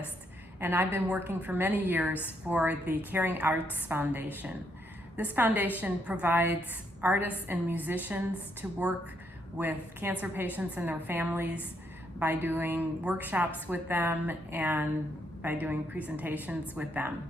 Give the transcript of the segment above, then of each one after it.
artist, and I've been working for many years for the Caring Arts Foundation. This foundation provides artists and musicians to work with cancer patients and their families by doing workshops with them and by doing presentations with them.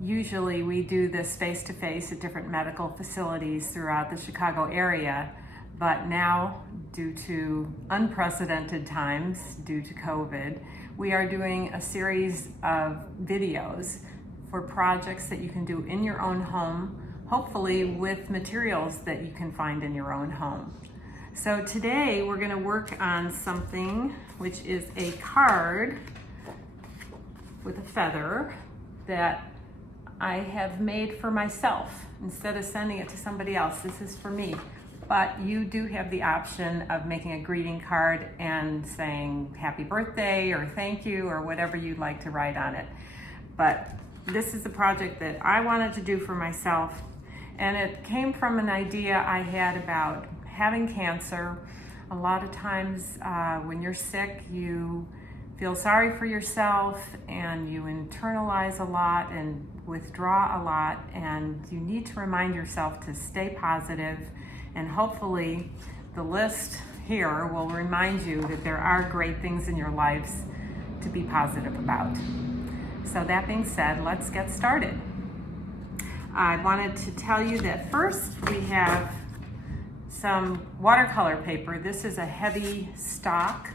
Usually we do this face-to-face at different medical facilities throughout the Chicago area, but now, due to unprecedented times, due to COVID, we are doing a series of videos for projects that you can do in your own home, hopefully with materials that you can find in your own home. So today we're going to work on something which is a card with a feather that I have made for myself. Instead of sending it to somebody else, this is for me. But you do have the option of making a greeting card and saying happy birthday or thank you or whatever you'd like to write on it. But this is a project that I wanted to do for myself, and it came from an idea I had about having cancer. A lot of times when you're sick, you feel sorry for yourself and you internalize a lot and withdraw a lot, and you need to remind yourself to stay positive. And hopefully the list here will remind you that there are great things in your lives to be positive about. So that being said, let's get started. I wanted to tell you that first we have some watercolor paper. This is a heavy stock.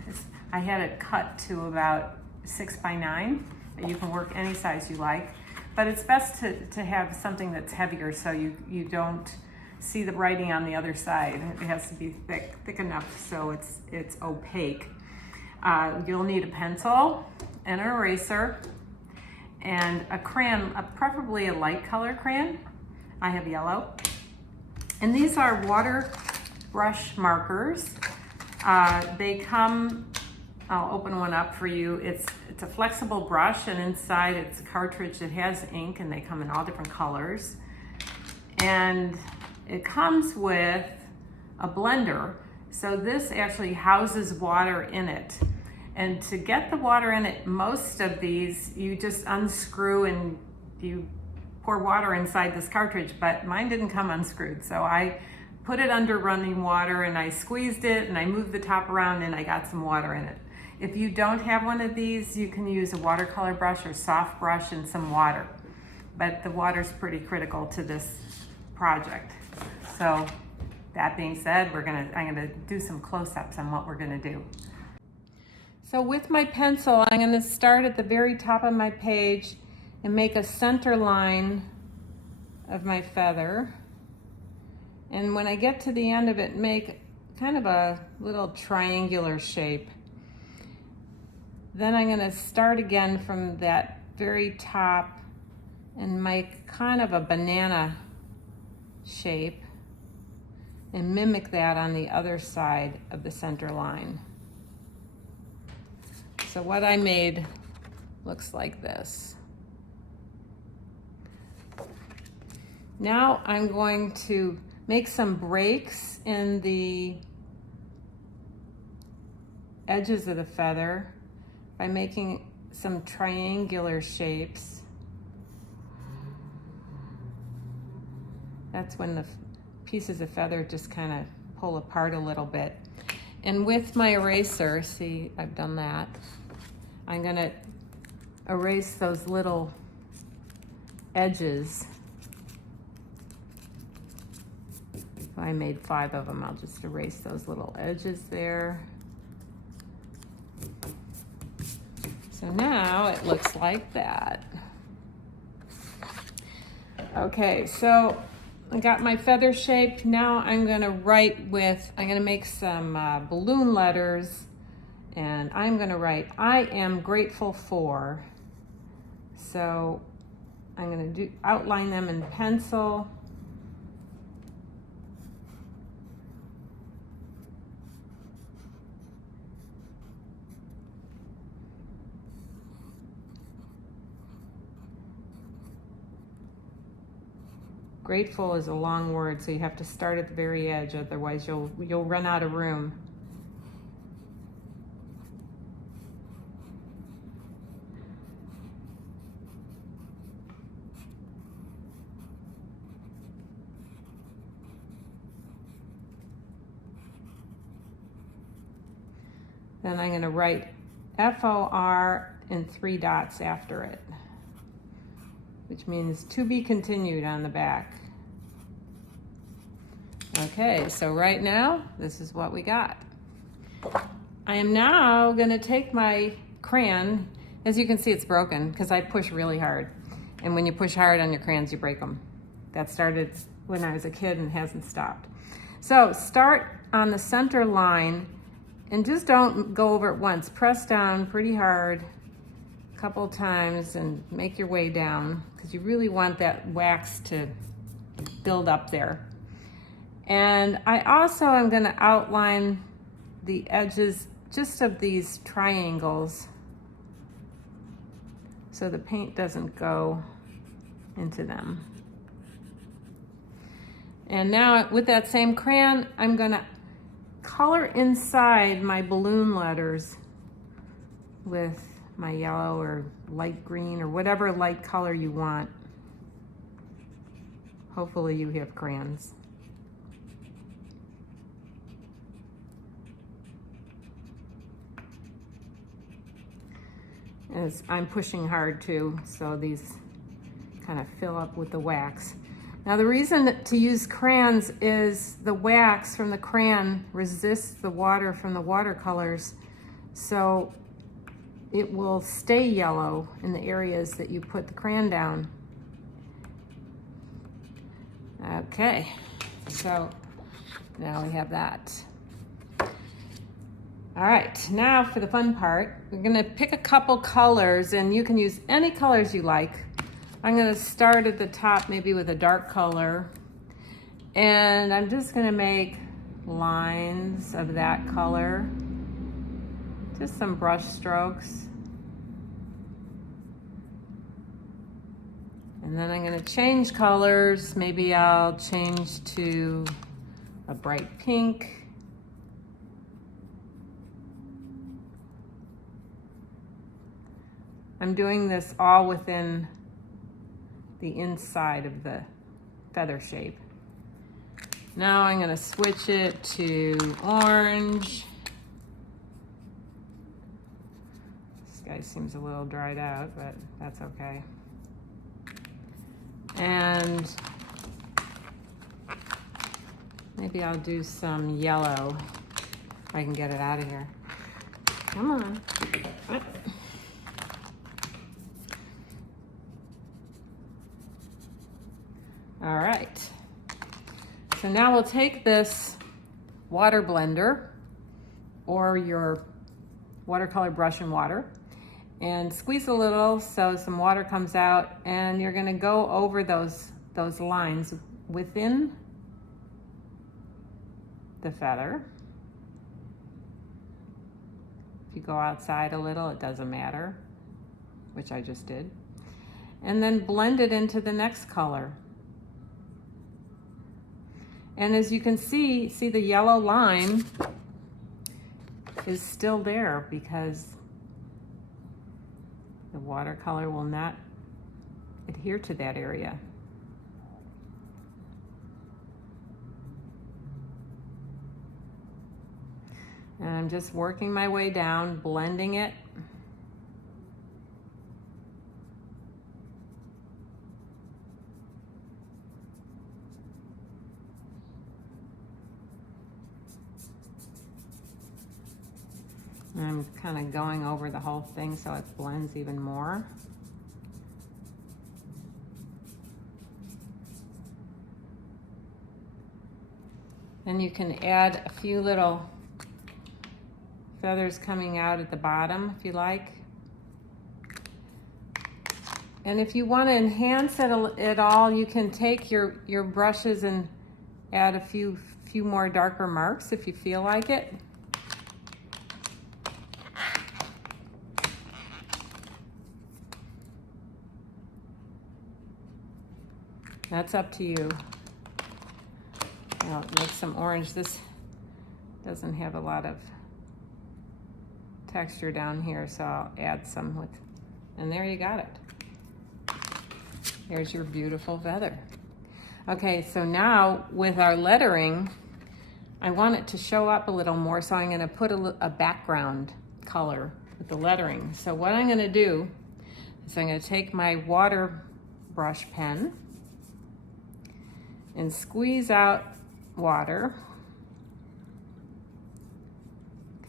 I had it cut to about 6x9. You can work any size you like, but it's best to have something that's heavier so you don't see the writing on the other side. It has to be thick enough so it's opaque. You'll need a pencil and an eraser and a crayon, preferably a light color crayon. I have yellow. And these are water brush markers. They come, I'll open one up for you. It's a flexible brush, and inside it's a cartridge that has ink, and they come in all different colors. And it comes with a blender. So this actually houses water in it. And to get the water in it, most of these, you just unscrew and you pour water inside this cartridge, but mine didn't come unscrewed. So I put it under running water and I squeezed it and I moved the top around and I got some water in it. If you don't have one of these, you can use a watercolor brush or soft brush and some water. But the water's pretty critical to this project. So that being said, I'm gonna do some close-ups on what we're gonna do. So with my pencil, I'm gonna start at the very top of my page and make a center line of my feather. And when I get to the end of it, make kind of a little triangular shape. Then I'm gonna start again from that very top and make kind of a banana shape and mimic that on the other side of the center line. So what I made looks like this. Now I'm going to make some breaks in the edges of the feather by making some triangular shapes. That's when the pieces of feather just kind of pull apart a little bit. And with my eraser, see, I've done that. I'm gonna erase those little edges. I made 5 of them. I'll just erase those little edges there. So now it looks like that. Okay, so I got my feather shaped. Now I'm gonna make some balloon letters, and I'm gonna write, I am grateful for. So I'm gonna outline them in pencil. Grateful is a long word, so you have to start at the very edge, otherwise you'll run out of room. Then I'm going to write FOR and 3 dots after it, which means to be continued on the back. Okay, so right now, this is what we got. I am now going to take my crayon. As you can see, it's broken because I push really hard. And when you push hard on your crayons, you break them. That started when I was a kid and hasn't stopped. So start on the center line and just don't go over it once. Press down pretty hard a couple times and make your way down because you really want that wax to build up there. And I also am going to outline the edges just of these triangles so the paint doesn't go into them. And now with that same crayon, I'm going to color inside my balloon letters with my yellow or light green or whatever light color you want. Hopefully you have crayons. As I'm pushing hard too, so these kind of fill up with the wax. Now the reason to use crayons is the wax from the crayon resists the water from the watercolors, so it will stay yellow in the areas that you put the crayon down. Okay, so now we have that. All right, now for the fun part, we're gonna pick a couple colors and you can use any colors you like. I'm gonna start at the top maybe with a dark color and I'm just gonna make lines of that color. Just some brush strokes. And then I'm gonna change colors. Maybe I'll change to a bright pink. I'm doing this all within the inside of the feather shape. Now I'm gonna switch it to orange. This guy seems a little dried out, but that's okay. And maybe I'll do some yellow if I can get it out of here. Come on. All right, so now we'll take this water blender or your watercolor brush and water and squeeze a little so some water comes out, and you're gonna go over those lines within the feather. If you go outside a little, it doesn't matter, which I just did. And then blend it into the next color. And as you can see the yellow line is still there because the watercolor will not adhere to that area. And I'm just working my way down, blending it. And I'm kind of going over the whole thing so it blends even more. And you can add a few little feathers coming out at the bottom if you like. And if you want to enhance it at all, you can take your brushes and add a few more darker marks if you feel like it. That's up to you. I'll make some orange. This doesn't have a lot of texture down here, so I'll add some with, and there you got it. Here's your beautiful feather. Okay, so now with our lettering, I want it to show up a little more, so I'm going to put a background color with the lettering. So what I'm going to do is I'm going to take my water brush pen and squeeze out water.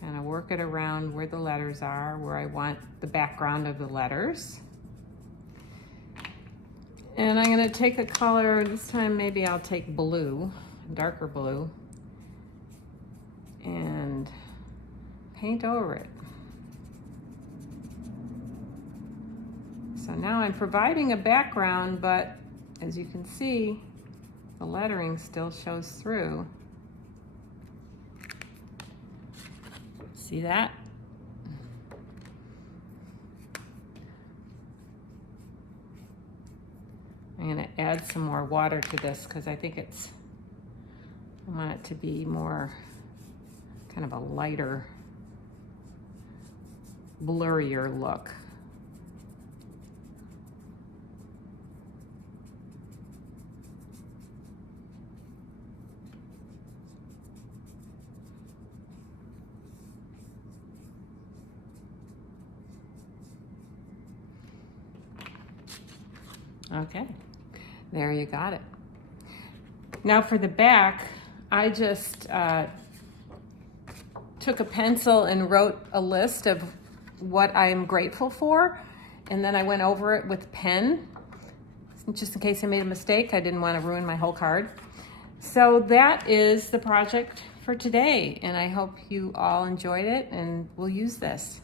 Kind of work it around where the letters are, where I want the background of the letters. And I'm going to take a color, this time maybe I'll take blue, darker blue, and paint over it. So now I'm providing a background, but as you can see, the lettering still shows through. See that? I'm going to add some more water to this because I think I want it to be more kind of a lighter, blurrier look. Okay, there you got it. Now for the back, I just took a pencil and wrote a list of what I'm grateful for, and then I went over it with pen, just in case I made a mistake. I didn't want to ruin my whole card. So that is the project for today, and I hope you all enjoyed it and will use this.